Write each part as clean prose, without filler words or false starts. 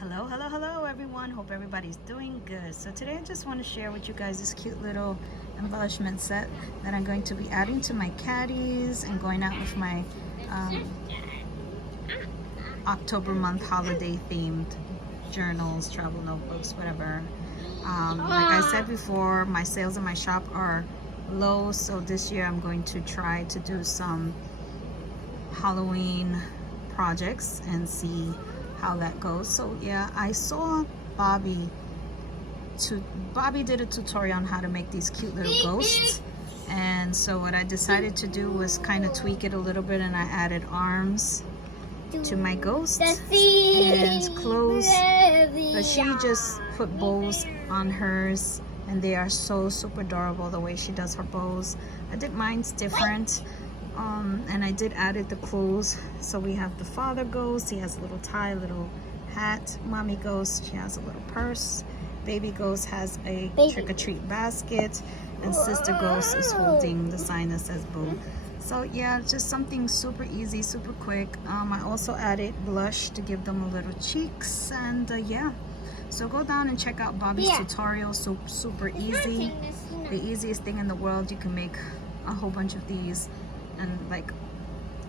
Hello everyone. Hope everybody's doing good. So today I just want to share with you guys this cute little embellishment set that I'm going to be adding to my caddies and going out with my October month holiday themed journals, travel notebooks, whatever. Like I said before, my sales in my shop are low, so this year I'm going to try to do some Halloween projects and see how that goes. So yeah, I saw Bobby did a tutorial on how to make these cute little ghosts, and so what I decided to do was kind of tweak it a little bit, and I added arms to my ghosts and clothes, but she just put bows on hers and they are so super adorable the way she does her bows. I did mine's different. And I did added the clothes. So we have the father ghost, he has a little tie, little hat. Mommy ghost, she has a little purse. Baby ghost has a trick-or-treat basket, and sister ghost is holding the sign that says boo. So yeah, just something super easy, super quick. I also added blush to give them a little cheeks, and yeah, so go down and check out Bobby's tutorial. So super easy, the easiest thing in the world. You can make a whole bunch of these and like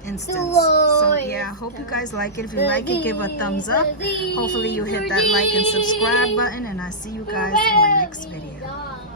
instance. So yeah, hope you guys like it. If you like it, give a thumbs up. Hopefully you hit that like and subscribe button, and I'll see you guys in my next video.